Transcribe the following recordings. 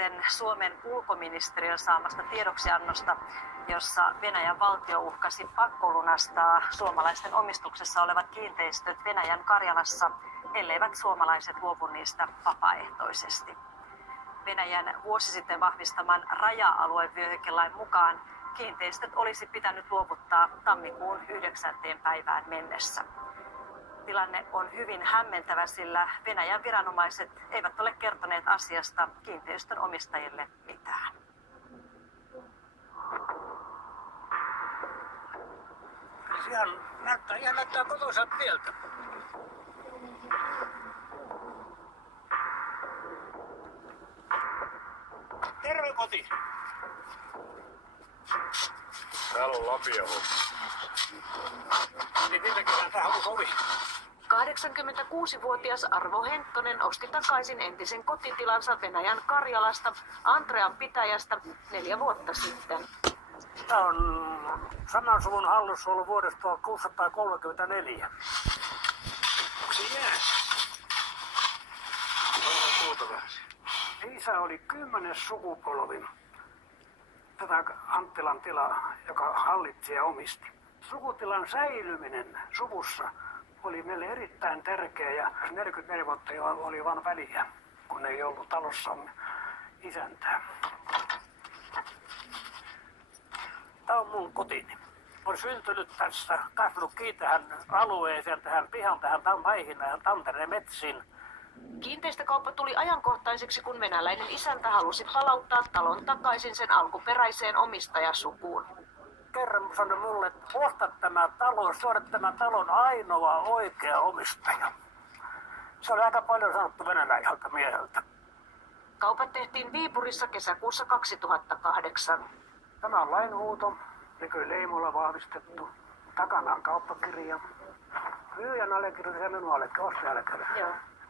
sitten Suomen ulkoministeriön saamasta tiedoksiannosta, jossa Venäjän valtio uhkasi pakkolunastaa suomalaisten omistuksessa olevat kiinteistöt Venäjän Karjalassa, elleivät suomalaiset luovu niistä vapaaehtoisesti. Venäjän vuosi sitten vahvistaman raja-aluevyöhykelain mukaan kiinteistöt olisi pitänyt luovuttaa tammikuun 9. päivään mennessä. Tilanne on hyvin hämmentävä, sillä Venäjän viranomaiset eivät ole kertoneet asiasta kiinteistön omistajille mitään. Ihan näyttää kotoisat tieltä. Terve koti. Täällä on lapia. Niin viime kesänä tähän on ovi. 86-vuotias Arvo Henttonen osti takaisin entisen kotitilansa Venäjän Karjalasta Antrean pitäjästä 4 vuotta sitten. Tämä on saman suvun hallussa ollut vuodesta 1634. Onko se jää? Isä oli 10. sukupolvi tätä Anttilan tilaa, joka hallitsi ja omisti. Sukutilan säilyminen suvussa oli meille erittäin tärkeä ja 44 vuotta jo oli vain väliä, kun ei ollut talossa isäntää. Tämä on mun kotini. Olen syntynyt tässä, kasvanut tähän alueeseen, tähän pihan, tähän maihin, tähän Tampereen metsiin. Kiinteistökauppa tuli ajankohtaiseksi, kun venäläinen isäntä halusi palauttaa talon takaisin sen alkuperäiseen omistajasukuun. Kerran sanoi mulle, että osta tämä talo, se on tämän talon ainoa oikea omistaja. Se oli aika paljon sanottu venäläiseltä mieheltä. Kaupat tehtiin Viipurissa kesäkuussa 2008. Tämä on lainhuuto, nykyleimolla vahvistettu. Takana on kauppakirja. Myyjän allekirjoitus ja minun allekirjoitus.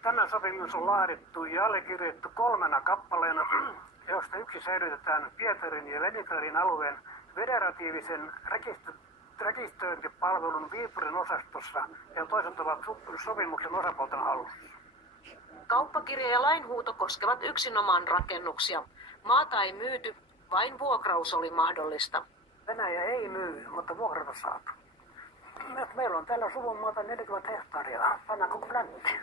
Tämä sopimus on laadittu ja allekirjoitettu 3 kappaleena, josta yksi säilytetään Pietarin ja Leningradin alueen federatiivisen rekisteröintipalvelun Viipurin osastossa ja toiset ovat sopimuksen osapuolten hallussa. Kauppakirja ja lainhuuto koskevat yksinomaan rakennuksia. Maata ei myyty, vain vuokraus oli mahdollista. Venäjä ei myy, mutta vuokrata saatu. Meillä on täällä suvun maata 40 hehtaaria. Pannaan koko pläntti.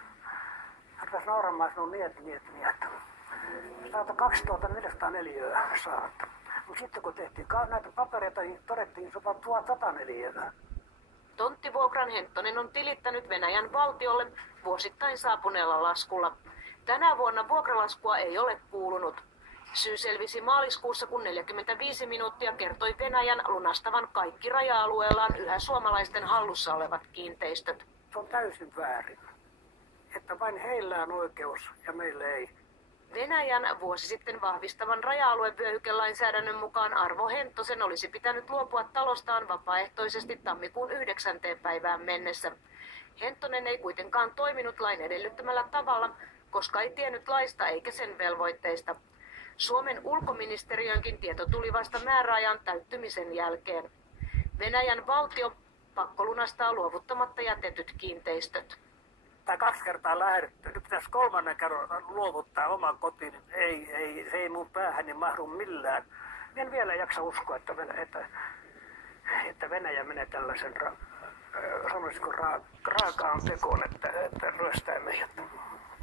Rupes nauramaan sinun mieti. Saata 2404 saata. Mutta sitten kun tehtiin näitä papereita, niin todettiin sopa 1104. Tonttivuokran Henttonen on tilittänyt Venäjän valtiolle vuosittain saapuneella laskulla. Tänä vuonna vuokralaskua ei ole kuulunut. Syy selvisi maaliskuussa, kun 45 minuuttia kertoi Venäjän lunastavan kaikki raja-alueellaan yhä suomalaisten hallussa olevat kiinteistöt. Se on täysin väärin, että vain heillä on oikeus ja meillä ei. Venäjän vuosi sitten vahvistavan raja-aluevyöhykelainsäädännön mukaan Arvo Henttosen olisi pitänyt luopua talostaan vapaaehtoisesti tammikuun 9. päivään mennessä. Henttonen ei kuitenkaan toiminut lain edellyttämällä tavalla, koska ei tiennyt laista eikä sen velvoitteista. Suomen ulkoministeriönkin tieto tuli vasta määräajan täyttymisen jälkeen. Venäjän valtio pakkolunastaa luovuttamatta jätetyt kiinteistöt. Tai 2 kertaa lähdetty. Nyt pitäisi 3. kerran luovuttaa oman kotiin. Se ei mun päähäni mahdu millään. En vielä jaksa uskoa, että Venäjä menee tällaisen sanoisiko raakaan tekoon, että ryöstää meidät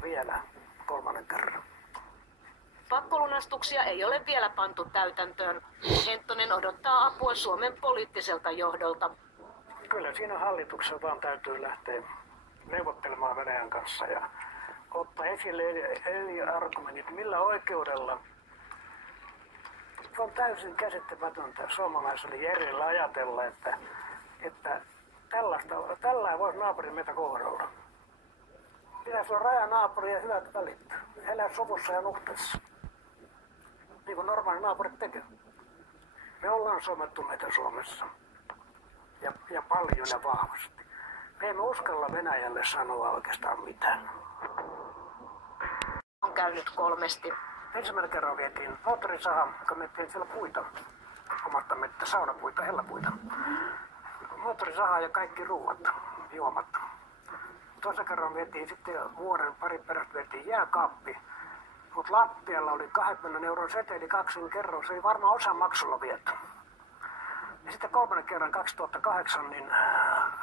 vielä 3. kerran. Pakkolunastuksia ei ole vielä pantu täytäntöön. Henttonen odottaa apua Suomen poliittiselta johdolta. Kyllä siinä hallituksessa vaan täytyy lähteä neuvottelemaan Venäjän kanssa ja ottaa esille eri argumentit, millä oikeudella. Se on täysin käsittämätöntä suomalaiselle järjellä ajatella, että tällä voisi naapuri meitä kohdalla. Pitäisi olla rajanaapuri ja hyvät välit. Elää sovussa ja nuhteessa. Niin kuin normaali naapurit tekee. Me ollaan suomettuneita Suomessa. Ja paljon ja vahvasti. Me emme uskalla Venäjälle sanoa oikeastaan mitään. On käynyt 3. Ensimmäinen kerran vietiin moottorisaha, joka mentiin siellä puita. Omatta mettä, saunapuita, hellapuita. Moottorisaha ja kaikki ruuat, juomat. Toisen kerran vietiin sitten vuoden parin perästä vietiin jääkaappi. Mutta lattialla oli 20 euron seteli 2 kerran. Se ei varmaan osa maksulla viety. Ja sitten 3. kerran 2008, niin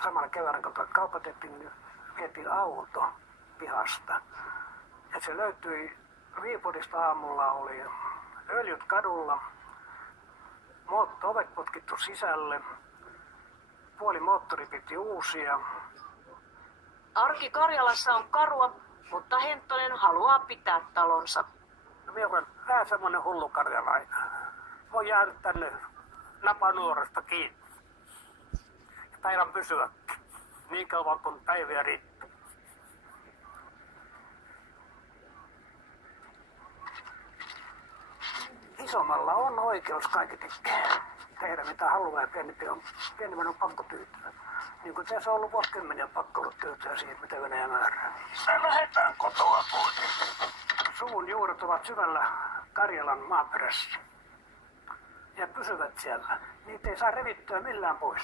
samana keväänä kun kaupatettiin, niin vietiin auto pihasta. Ja se löytyi Viipurista aamulla, oli öljyt kadulla, ovet potkittu sisälle, puoli moottori piti uusia. Arki Karjalassa on karua, mutta Henttonen haluaa pitää talonsa. Minä olen vähän semmoinen hullu karjalainen. Voi jäädä tänne napanuorasta kiinni. Ja taidan pysyäkin. Niin kauan kuin päiviä riittää. Isommalla on oikeus kaikki tehdä mitä haluaa ja pienemmän on pakko tyytyä. Niin kuin tässä on ollut vuosikymmeniä pakko ollut tyytyä siihen, mitä Venäjä määrää. Me lähdetään kotoa pois. Suvun juuret ovat syvällä Karjalan maaperässä. Ja pysyvät siellä. Niitä ei saa revittyä millään pois.